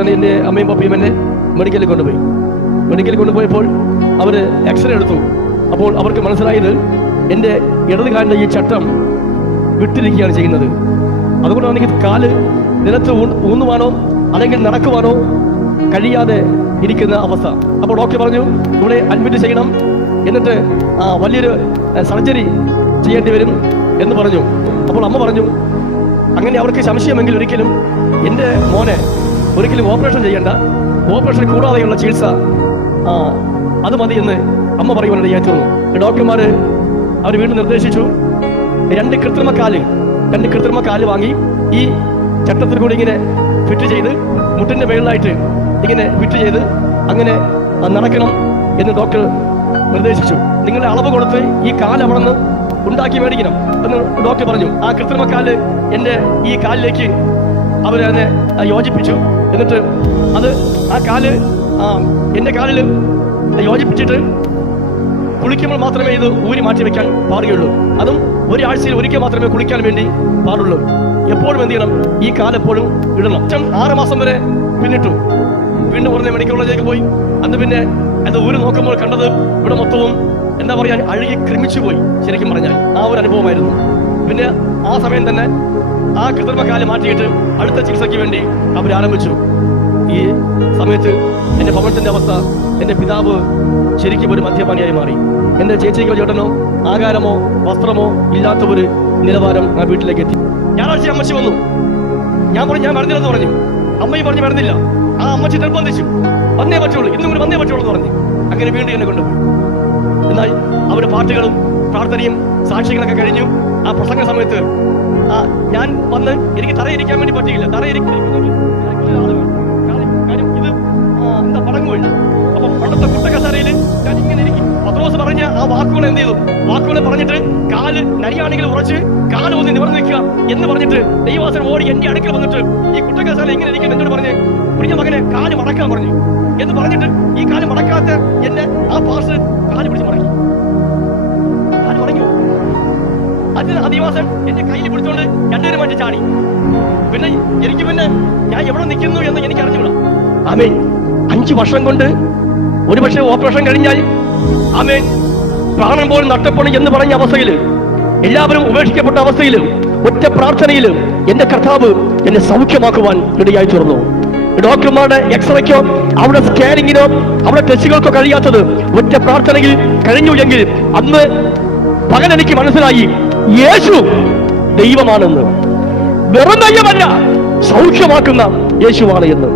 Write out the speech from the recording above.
എൻ്റെ അമ്മയും പപ്പയും എന്നെ മെഡിക്കലിൽ കൊണ്ടുപോയി. മെഡിക്കലിൽ കൊണ്ടുപോയപ്പോൾ അവർ എക്സ്റേ എടുത്തു. അപ്പോൾ അവർക്ക് മനസ്സിലായത് എൻ്റെ ഇടത് കാലിൻ്റെ ഈ ചട്ടം വിട്ടിരിക്കുകയാണ് ചെയ്യുന്നത്. അതുകൊണ്ടാണ് എനിക്ക് കാല് നിലത്ത് ഊന്നുവാനോ അല്ലെങ്കിൽ നടക്കുവാനോ കഴിയാതെ ഇരിക്കുന്ന അവസ്ഥ. അപ്പോൾ ഡോക്ടർ പറഞ്ഞു ഇവിടെ അഡ്മിറ്റ് ചെയ്യണം, എന്നിട്ട് വലിയൊരു സർജറി ചെയ്യേണ്ടി വരും എന്ന് പറഞ്ഞു. അപ്പോൾ അമ്മ പറഞ്ഞു അങ്ങനെ അവർക്ക് സംശയമെങ്കിൽ ഒരിക്കലും എൻ്റെ മോനെ ഒരിക്കലും ഓപ്പറേഷൻ ചെയ്യേണ്ട, ഓപ്പറേഷൻ കൂടാതെയുള്ള ചികിത്സ അത് മതി എന്ന് അമ്മ പറയുവാനാണ് ഏറ്റുന്നു. ഡോക്ടർമാർ അവർ വീണ്ടും നിർദ്ദേശിച്ചു രണ്ട് കൃത്രിമ കാല് വാങ്ങി ഈ ചട്ടത്തിൽ കൂടി ഇങ്ങനെ ഫിറ്റ് ചെയ്ത് മുട്ടിൻ്റെ മേളിലായിട്ട് ഇങ്ങനെ ഫിറ്റ് ചെയ്ത് അങ്ങനെ നടക്കണം എന്ന് ഡോക്ടർ നിർദ്ദേശിച്ചു. നിങ്ങളുടെ അളവ് കൊടുത്ത് ഈ കാല് അവിടെ നിന്ന് ഉണ്ടാക്കി മേടിക്കണം എന്ന് ഡോക്ടർ പറഞ്ഞു. ആ കൃത്രിമ കാല് എൻ്റെ ഈ കാലിലേക്ക് അവരതിനെ യോജിപ്പിച്ചു. എന്നിട്ട് അത് ആ കാല് എൻ്റെ കാലിൽ യോജിപ്പിച്ചിട്ട് കുളിക്കുമ്പോൾ മാത്രമേ ഇത് ഊരി മാറ്റി വെക്കാൻ പാടുകയുള്ളൂ. അതും ഒരാഴ്ചയിൽ ഒരിക്കൽ മാത്രമേ കുളിക്കാൻ വേണ്ടി പാടുള്ളൂ. എപ്പോഴും എന്ത് ചെയ്യണം, ഈ കാലെപ്പോഴും ഇടണം. 6 മാസം വരെ പിന്നിട്ടു. വീണ്ടും ഉടനെ മെഡിക്കൽ കോളേജിലേക്ക് പോയി. അന്ന് പിന്നെ അത് ഊരി നോക്കുമ്പോൾ കണ്ടത് ഇവിടെ മൊത്തവും എന്താ പറയാ അഴുകി ക്രമിച്ചു പോയി. ശരിക്കും പറഞ്ഞാൽ ആ ഒരു അനുഭവമായിരുന്നു. പിന്നെ ആ സമയം തന്നെ ആ കൃത്രിമ കാല് മാറ്റിയിട്ട് അടുത്ത ചികിത്സയ്ക്ക് വേണ്ടി അവർ ആരംഭിച്ചു. ഈ സമയത്ത് എൻ്റെ ഭവനത്തിന്റെ അവസ്ഥ, എൻ്റെ പിതാവ് ശരിക്കും ഒരു മദ്യപാനിയായി മാറി. എൻ്റെ ചേച്ചിക്കോ ചേട്ടനോ ആഹാരമോ വസ്ത്രമോ ഇല്ലാത്ത ഒരു നിലവാരം ആ വീട്ടിലേക്ക് എത്തി. ഞായറാഴ്ച അമ്മച്ചി വന്നു. ഞാൻ പറഞ്ഞു ഞാൻ വരുന്നില്ലെന്ന് പറഞ്ഞു. അമ്മയും പറഞ്ഞു വരുന്നില്ല. ആ അമ്മച്ചി നിർബന്ധിച്ചു, വന്നേ പറ്റുള്ളൂ, ഇന്നും കൂടി വന്നേ പറ്റുള്ളൂ എന്ന് പറഞ്ഞു. അങ്ങനെ വീണ്ടും എന്നെ കൊണ്ടുപോയി. എന്നാൽ അവരുടെ പാട്ടുകളും പ്രാർത്ഥനയും സാക്ഷികളൊക്കെ കഴിഞ്ഞു. ആ പ്രസംഗ സമയത്ത് ഞാൻ വന്ന് എനിക്ക് തറയിരിക്കാൻ വേണ്ടി പറ്റിയില്ല. തറയിരിക്കാൻ കാര്യം ഇത് എന്താ പടങ്ങുമില്ല. അപ്പൊ പണ്ടത്തെ കുട്ടക്കസാരയിൽ ഞാൻ ഇങ്ങനെ ഇരിക്കും. പത്രോസ് പറഞ്ഞ ആ വാക്കുകൾ എന്ത് ചെയ്തു, വാക്കുകളെ പറഞ്ഞിട്ട് കാല് നരിയാണെങ്കിൽ ഉറച്ച് കാല് ഒന്ന് നിവർന്നു നിൽക്കുക എന്ന് പറഞ്ഞിട്ട് ദൈവാസനം ഓടി എന്റെ അടുക്കൽ വന്നിട്ട് ഈ കുട്ടക്കസാര ഇങ്ങനെ ഇരിക്കും എന്നോട് പറഞ്ഞ് പ്രിയ മകനെ കാല് മടക്കാൻ പറഞ്ഞു എന്ന് പറഞ്ഞിട്ട് ഈ കാല് മടക്കാത്ത എന്നെ ആ പാസ് കാല് പിടിച്ച് മടക്കി. കാല് മടങ്ങി. അതിന് അധിവാസൻ എന്റെ കയ്യിൽ പിടിച്ചുകൊണ്ട് രണ്ടുപേരും മാറ്റി ചാടി. പിന്നെ എനിക്ക് ഞാൻ എവിടെ നിൽക്കുന്നു എന്ന് എനിക്ക് അറിഞ്ഞൂടാ. ആമേൻ. 5 വർഷം കൊണ്ട് ഒരുപക്ഷെ ഓപ്പറേഷൻ കഴിഞ്ഞാൽ ആമേൻ പ്രാണൻ പോലും നഷ്ടപ്പെടും എന്ന് പറഞ്ഞ അവസ്ഥയിൽ, എല്ലാവരും ഉപേക്ഷിക്കപ്പെട്ട അവസ്ഥയിൽ, ഒറ്റ പ്രാർത്ഥനയിൽ എന്റെ കർത്താവ് എന്നെ സൗഖ്യമാക്കുവാൻ ഇടയായി തീർന്നു. ഡോക്ടർമാരുടെ എക്സ്റേക്കോ അവിടെ സ്കാനിങ്ങിനോ അവിടെ ടെസ്റ്റുകൾക്കോ കഴിയാത്തത് ഒറ്റ പ്രാർത്ഥനയിൽ കഴിഞ്ഞു എങ്കിൽ അന്ന് പകൽ എനിക്ക് മനസ്സിലായി യേശു ദൈവമാണെന്ന്. വെറും ദൈവമല്ല, സൗഖ്യമാക്കുന്ന യേശുവാണ് എന്ന്.